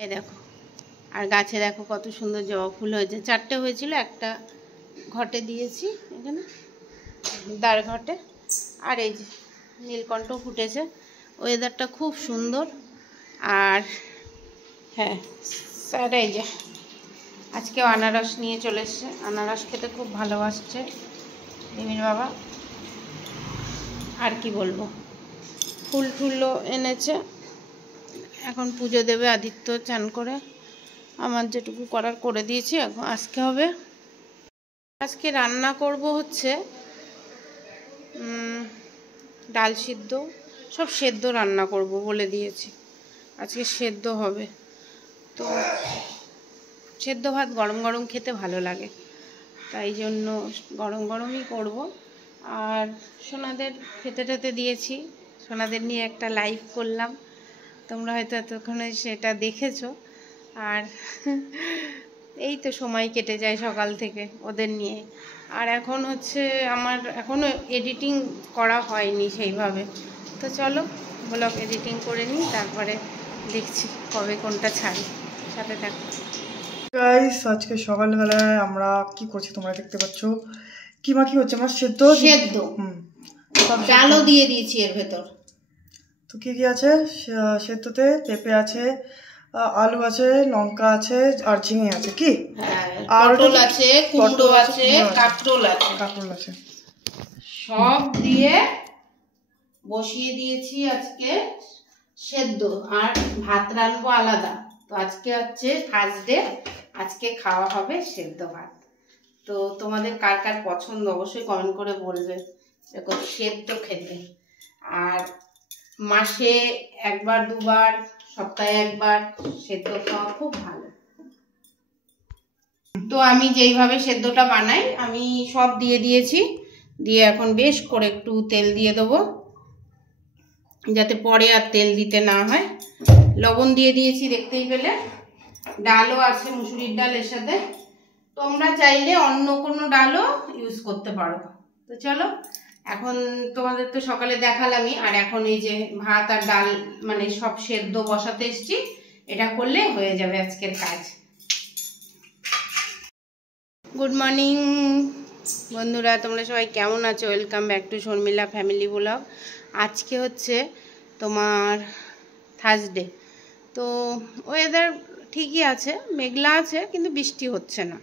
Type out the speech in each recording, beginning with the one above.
এই দেখো, আর গাছে দেখো কত সুন্দর জবা ফুল হয়েছে। 4টে হয়েছিল, একটা ঘটে দিয়েছি এখানে দাঁড় ঘটে। আর এই যে নীলকণ্ঠ ফুটেছে। ওয়েদারটা খুব সুন্দর। আর হ্যাঁ স্যার এই যে আজকেও আনারস নিয়ে চলে এসছে। আনারস খেতে খুব ভালোবাসছে রিমির বাবা। আর কি বলবো, ফুল টুলও এনেছে। এখন পুজো দেবে আদিত্য চান করে। আমার যেটুকু করার করে দিয়েছি, এখন আজকে হবে। আজকে রান্না করব হচ্ছে ডাল সিদ্ধ, সব সেদ্ধ রান্না করব বলে দিয়েছি। আজকে সেদ্ধ হবে, তো সেদ্ধ ভাত গরম গরম খেতে ভালো লাগে, তাই জন্য গরম গরমই করব। আর সোনাদের খেতে টেতে দিয়েছি, সোনাদের নিয়ে একটা লাইভ করলাম, তোমরা হয়তো এতক্ষণে সেটা দেখেছো। আর এই তো সময় কেটে যায় সকাল থেকে ওদের নিয়ে। আর এখন হচ্ছে আমার এখনও এডিটিং করা হয়নি সেইভাবে, তো চলো ব্লগ এডিটিং করে নিই, তারপরে দেখছি কবে কোনটা ছাড়ি। সাথে থাকো গাইস। আজকে সকালবেলায় আমরা কি করছি তোমরা দেখতে পাচ্ছ। কি মাখি হচ্ছে আমার সেদ্ধ ডালও দিয়ে দিয়েছি এর ভেতর। তো কি কি আছে সেদ্ধতে? পেঁপে আছে, আলু আছে, লঙ্কা আছে, আর ঝিঙে আছে। কি পটল আছে, কুমড়ো আছে, কাঁকরোল আছে, সব দিয়ে বসিয়ে দিয়েছি আজকে সেদ্ধ। আর ভাত রান্নবো আলাদা। তো আজকে হচ্ছে থার্সডে, আজকে খাওয়া হবে সেদ্ধ ভাত। তো তোমাদের কার কার পছন্দ অবশ্যই কমেন্ট করে বলবে এরকম সেদ্ধ খেতে। আর মাসে একবার দুবার, সপ্তাহে একবার সেদ্ধ খাওয়া খুব ভালো। তো আমি যেইভাবে সেদ্ধটা বানাই, আমি সব দিয়ে দিয়েছি, দিয়ে এখন বেশ করে একটু তেল দিয়ে দেবো, যাতে পরে আর তেল দিতে না হয়। লবণ দিয়ে দিয়েছি দেখতেই পেলে। ডালও আছে, মুসুরির ডাল এর সাথে। তোমরা চাইলে অন্য কোনো ডালও ইউজ করতে পারো। তো চলো, এখন তোমাদের তো সকালে দেখালামই। আর এখন এই যে ভাত আর ডাল মানে সব সেদ্ধ বসাতে এসছি, এটা করলে হয়ে যাবে আজকের কাজ। গুড মর্নিং বন্ধুরা, তোমরা সবাই কেমন আছো? Welcome back to Sharmila family blog. আজকে হচ্ছে তোমার থার্সডে। তো ওয়েদার ঠিকই আছে, মেঘলা আছে, কিন্তু বৃষ্টি হচ্ছে না।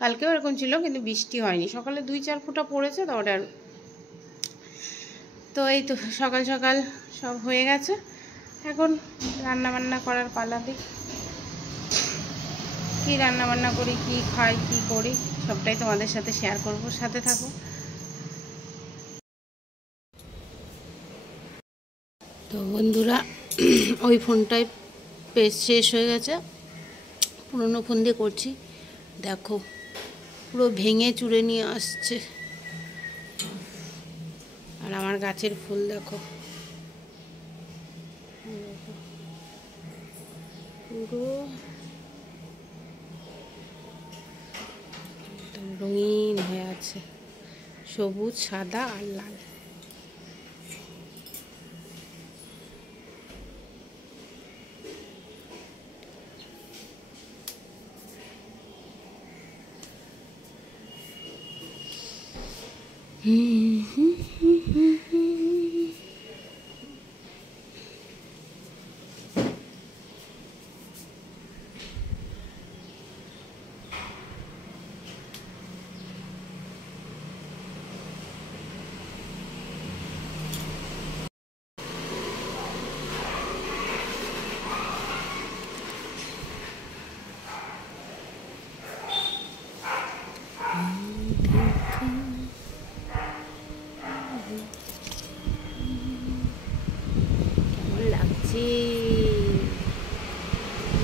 কালকেও এরকম ছিল, কিন্তু বৃষ্টি হয়নি। সকালে 2-4 ফোঁটা পড়েছে, তো ওটা। তো এই তো সকাল সকাল সব হয়ে গেছে, এখন রান্না বান্না করার পালা। দিই কী রান্না বান্না করি, কি খাই, কি করি, সবটাই তোমাদের সাথে শেয়ার করব। সাথে থাকো। তো বন্ধুরা, ওই ফোনটায় পেজ শেষ হয়ে গেছে, পুরোনো ফোন দিয়ে করছি। দেখো পুরো ভেঙে চুরে নিয়ে আসছে। আর আমার গাছের ফুল দেখো, পুরো রঙিন হয়ে আছে, সবুজ, সাদা আর লাল।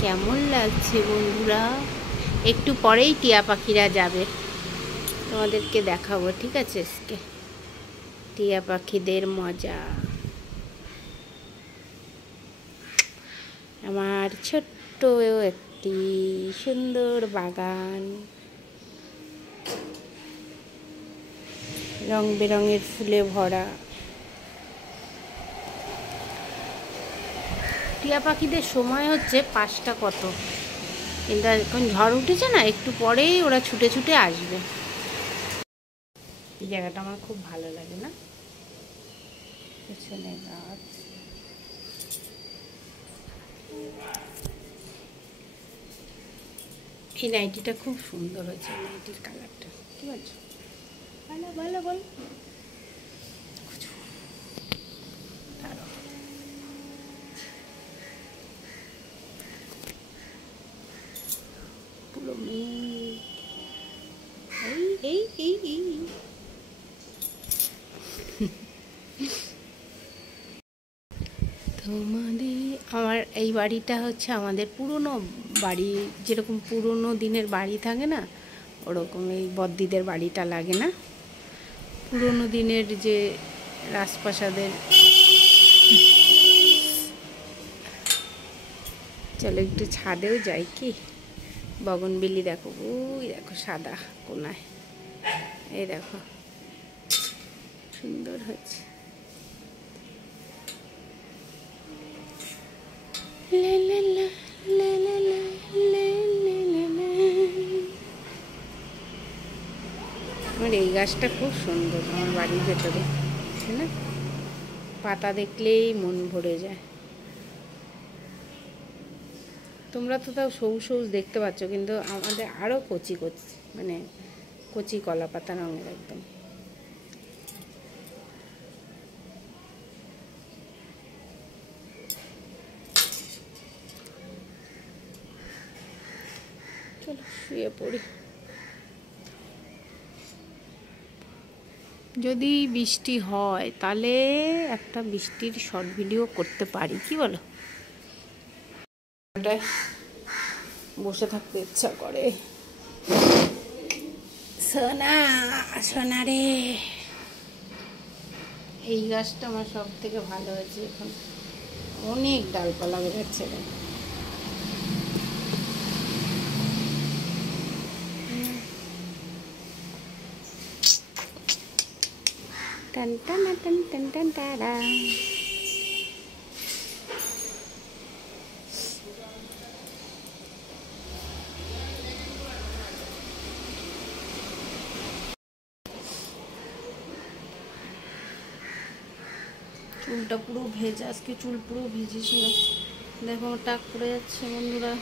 কেমন লাগছে বন্ধুরা? একটু পরেই টিয়া পাখিরা যাবে, তোমাদেরকে দেখাবো, ঠিক আছে? আজকে টিয়া পাখিদের মজা। আমার ছোট্ট একটি সুন্দর বাগান, রং বেরঙের ফুলে ভরা। টিয়া পাখিদের সময় হচ্ছে 5টা কত, কিন্তু এখন ঝড় উঠেছে না, একটু পরেই ওরা ছুটে ছুটে আসবে। এই জায়গাটা আমার খুব ভালো লাগে না, পেছনে গাছ। এই নাইটিটা খুব সুন্দর হয়েছে, নাইটির কালারটা কি বলছো? ভালো ভালো বল। পুরো এই এই এই তোমাদের, আমার এই বাড়িটা হচ্ছে আমাদের পুরনো বাড়ি, যেরকম পুরনো দিনের বাড়ি থাকে না, ওরকম এই বদ্দিদের বাড়িটা লাগে না, পুরনো দিনের যে রাজপ্রাসাদের। চলো একটু ছাদেও যাই কি, বগনবিলি দেখো, ওই দেখো সাদা কোনায়, এই দেখো সুন্দর হচ্ছে। আমার এই গাছটা খুব সুন্দর, আমার বাড়ির ভেতরে, তাই না? পাতা দেখলেই মন ভরে যায়। তোমরা তো তাও সবুজ সবুজ দেখতে পাচ্ছ, কিন্তু আমাদের আরও কচি কচি, মানে কচি কলা পাতা রঙের একদম। চলো শুয়ে পড়ি। যদি বৃষ্টি হয় তাহলে একটা বৃষ্টির শর্ট ভিডিও করতে পারি, কি বলো? বসে থাকতে ইচ্ছা করে। সোনা সোনা রে, এই গাছটা আমার সব থেকে ভালো হয়েছে, এখন অনেক ডালপালা বেরোচ্ছে। টান টান টান টান টান টারা। চুলটা পুরো ভেজা, আজকে চুল পুরো ভিজেছিল, দেখো আমার টাক পড়ে যাচ্ছে বন্ধুরা।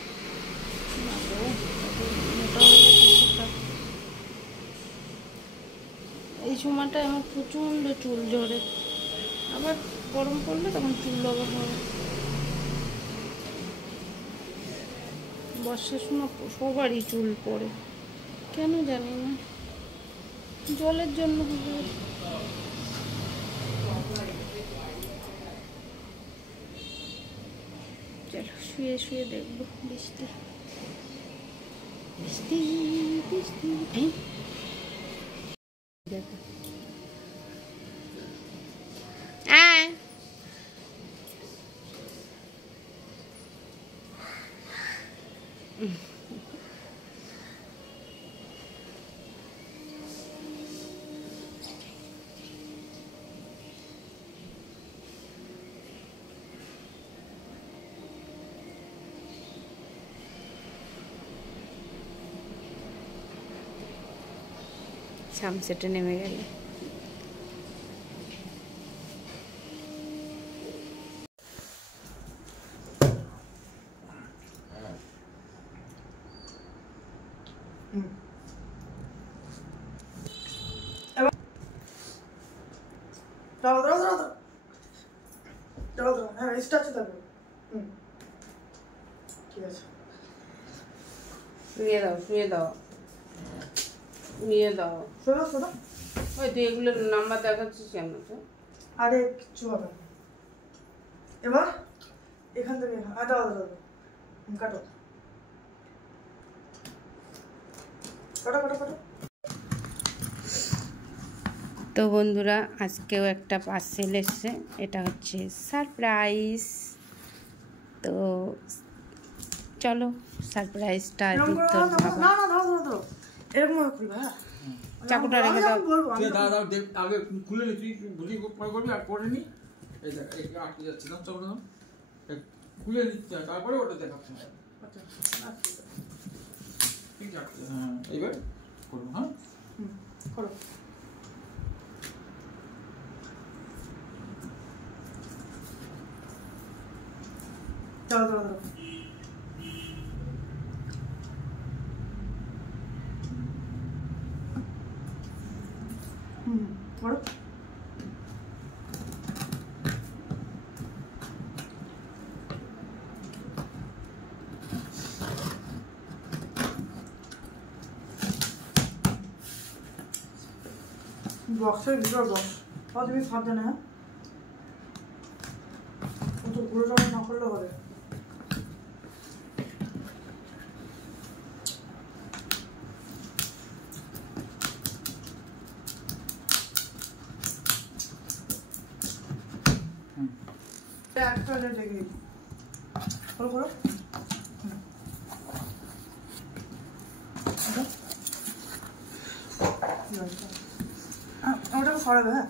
এই সময়টায় আমার প্রচণ্ড চুল ঝরে, আবার গরম পড়লে তখন চুল আবার হয়। বর্ষার সময় সবারই চুল পড়ে, কেন জানি না, জলের জন্য হবে। চলো শুয়ে শুয়ে দেখবো বৃষ্টি বৃষ্টি বৃষ্টি। দেখো সানসেটে নেমে গেলে। হ্যাঁ স্টার্ট থাকবে। ঠিক আছে, শুয়ে দাও শুয়ে দাও নিয়ে দাও। শোনো শোনো, ওই তুই এগুলোর নাম্বার দেখাচ্ছিস কেন? তো আরে কিচ্ছু হবে না। এবার এখান থেকে দাও দাও কাটো কাটো কাটো কাটো। তো বন্ধুরা, আজকেও একটা পার্সেল এসছে, এটা হচ্ছে সারপ্রাইজ। তো চলো সারপ্রাইজটা চাকুটা রেখে দাও। আগে খুলে নি, তুই বুঝি করবি আর করে নি। এই দেখ আটকে যাচ্ছে না, চলো না খুলে নিচ্ছে তারপরে ওটা দেখাচ্ছে। আচ্ছা ঠিক আছে, হ্যাঁ এইবার করুন। হ্যাঁ করো। দাও দাও দাও। করো। বক্সের ভিতর বক্স তুমি সাবধানে। হ্যাঁ অত গুঁড়ো জল না করলে হবে। একটা দেখি করো করো। ওটাকে সরাবে। হ্যাঁ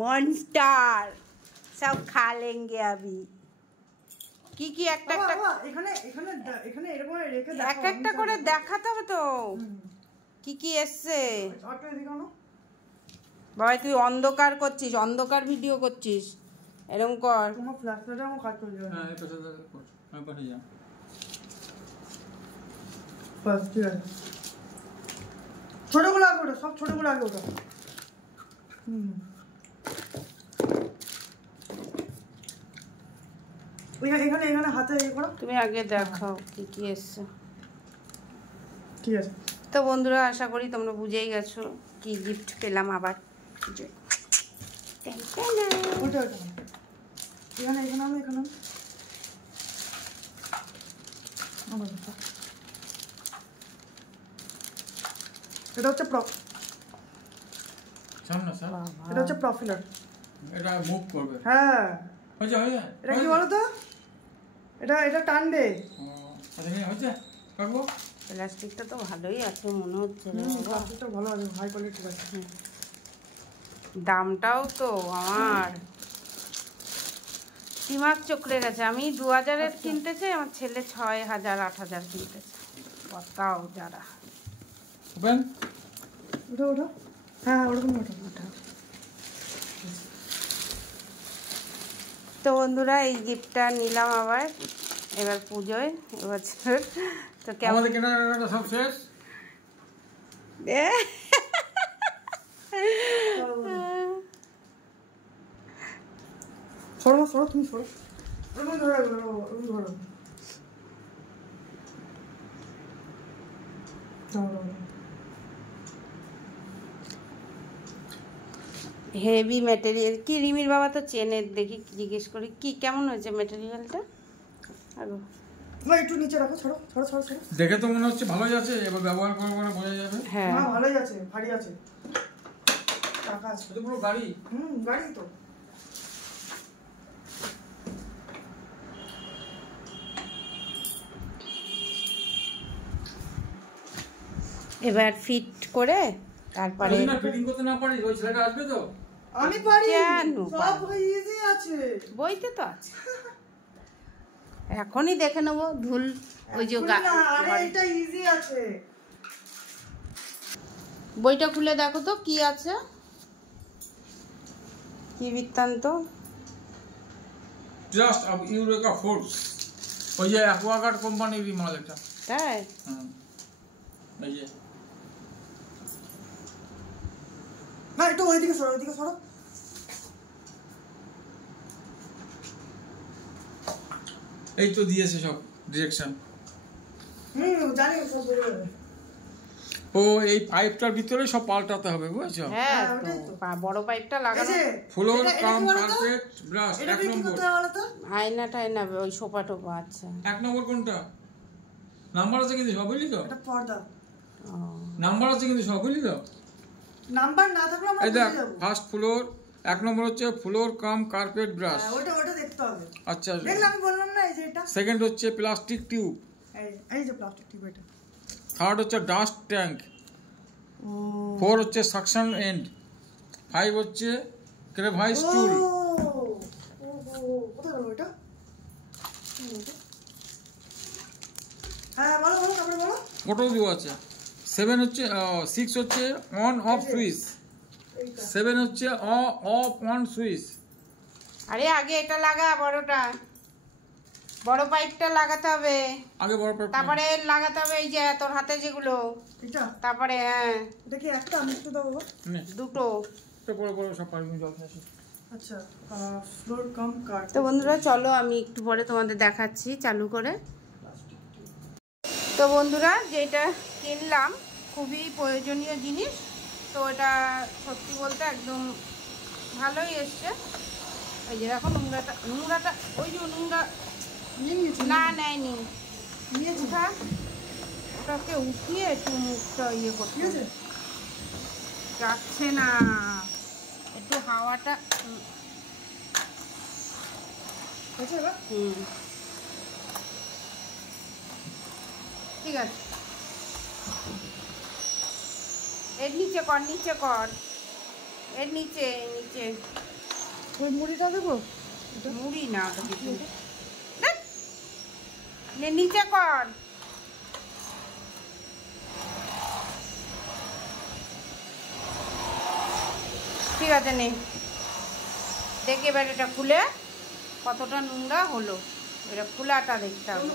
মনস্টার সব খা লেঙ্গে अभी কি কি একটা একটা এখানে এখানে এখানে এরকম রেখে এক একটা করে দেখাতে হবে তো কি কি এসছে। অটো এদিকে আনো। বাবা তুই অন্ধকার করছিস, অন্ধকার ভিডিও করছিস, এরকম কর। তোমার ফ্ল্যাশ লাইটে আমার কাজ চলে যাবে। হ্যাঁ এই পাশে কর, আমি পাশে যা। বাস ঠিক আছে। ছোটগুলো আগে ওটা, সব ছোটগুলো আগে ওটা। এখানে এখানে হাতে ইয়ে করো। তুমি আগে দেখাও কি কি এসছে। ঠিক আছে তো বন্ধুরা আশা করি তোমরা বুঝেই গেছো কি গিফট পেলাম আবার। ওটা ওটা এখানে এখানে আমি এখানে এটা হচ্ছে সামনে স্যার, এটা হচ্ছে প্রফিলার। এটা মুভ করবে। হ্যাঁ হয়েছে হয়েছে। এটা কি বলো তো, এটা এটা টানবে। আচ্ছা হয়েছে কাকু। প্লাস্টিকটা তো ভালোই আছে মনে হচ্ছে। প্লাস্টিকটা ভালো আছে, হাই কোয়ালিটির আছে। দামটাও তো আমার দিমাগ চকলে গেছে। আমি 2000-এর কিনতে চাই, আমার ছেলে 6000 8000 কিনতে চাই। बताओ যারা। ওপেন ওটা ওটা হ্যাঁ ওরকম ওটা ওটা। তো বন্ধুরা এই গিফটটা নিলাম আবার এবার পুজোয় এবছর। তো কেমন আমাদের কেনাকাটা সব শেষ। সরো সরো তুমি সরো। ওরকম ধরে ওরকম ধরো। Heavy material. কি রিমির বাবা তো চেনের, দেখি জিজ্ঞেস করি কি কেমন হয়েছে ম্যাটেরিয়ালটা। আগো না একটু নিচে রাখো, ছড়ো ছড়ো ছড়ো ছড়ো। দেখে তো মনে হচ্ছে ভালোই আছে, এবার ব্যবহার করে করে বোঝা যাবে। হ্যাঁ না ভালোই আছে, ভারী আছে, টাকা আছে। এটা পুরো গাড়ি। গাড়ি তো। এবার ফিট করে তারপরে যদি না ফিটিং করতে না পারি ওই ছেলেটা আসবে তো। আমি পারি, কেন সব ইজি আছে, বইতে তো আছে। এখনই দেখে নেবো ধুল ওই যে আরে এটা ইজি আছে। বইটা খুলে দেখো তো কি আছে, কি বৃত্তান্ত। জাস্ট অফ ইউরেকা ফোর্স, ওই যে অ্যাকোয়াগার্ড কোম্পানির মাল এটা। তাই এই যে না একটু ওইদিকে সরো, ওইদিকে সরো। এই তো দিয়েছে সব ডিরেকশন। জানি সব বলে দেবে। ও এই পাইপটার ভিতরে সব পাল্টাতে হবে বুঝছো। হ্যাঁ ওটাই তো তো। বড় পাইপটা লাগানো। ফ্লোর এটা কাম কি বলো তো? কার্পেট ব্রাশ এটা এক কি নম্বর। করতে হবে বলো তো? আয়না টায়না ওই সোফা টোপা। আচ্ছা এক নম্বর কোনটা? নাম্বার আছে কিন্তু সব বুঝলি তো, এটা পর্দা। ও নাম্বার আছে কিন্তু সব বুঝলি তো। নাম্বার না থাকলে আমরা এই দেখ বুঝে যাবো। ফার্স্ট ফ্লোর, 1 নম্বর হচ্ছে ফ্লোর কাম কার্পেট ব্রাশ। হ্যাঁ, ওটা দেখতে হবে। আচ্ছা দেখলাম, আমি বললাম না এই যে এটা, সেকেন্ড হচ্ছে প্লাস্টিক টিউব, এই যে প্লাস্টিক টিউব এটা। থার্ড হচ্ছে ডাস্ট ট্যাঙ্ক, ও 4 হচ্ছে সাকশন এন্ড, 5 হচ্ছে ক্রেভাইস টুল, কোথায় গেল এটা? হ্যাঁ বলো বলো, তারপরে বলো। ওটাও দেওয়া আছে। 7 হচ্ছে 6 হচ্ছে অন অফ সুইচ, 7 হচ্ছে অফ অন সুইচ। আরে আগে এটা লাগা, বড়টা, বড় পাইপটা লাগাতে হবে, আগে বড় পাইপ, তারপরে লাগাতে হবে এই যে তোর হাতে যেগুলো, এটা তারপরে হ্যাঁ এটা কি একটা? আমি একটু দেবো। নে দুটো। তো বড় বড় সব পাইপ জল আসে। আচ্ছা, ফ্লোর কাম কার্ড। তো বন্ধুরা চলো আমি একটু পরে তোমাদের দেখাচ্ছি চালু করে। তো বন্ধুরা যেটা কিনলাম খুবই প্রয়োজনীয় জিনিস, তো এটা সত্যি বলতে একদম ভালোই এসছে। এই যে দেখো নোংরাটা ওই যে নোংরা নিয়ে নিয়েছি, না নেয়নি, নিয়েছি। ওটাকে উঠিয়ে একটু মুখটা ইয়ে করতে ঠিক আছে, হবে। যাচ্ছে না, একটু হাওয়াটা হয়েছে এবার? ঠিক আছে। এর নিচে কর, নিচে কর, এর নিচে নিচে। ওই মুড়িটা দেবো? মুড়ি না ওটা কিছু, ধ্যাৎ। নে নিচে কর। ঠিক আছে নে, দেখ এবার এটা খুলে কতটা নোংরা হলো, এটা খোলাটা দেখতে হবে।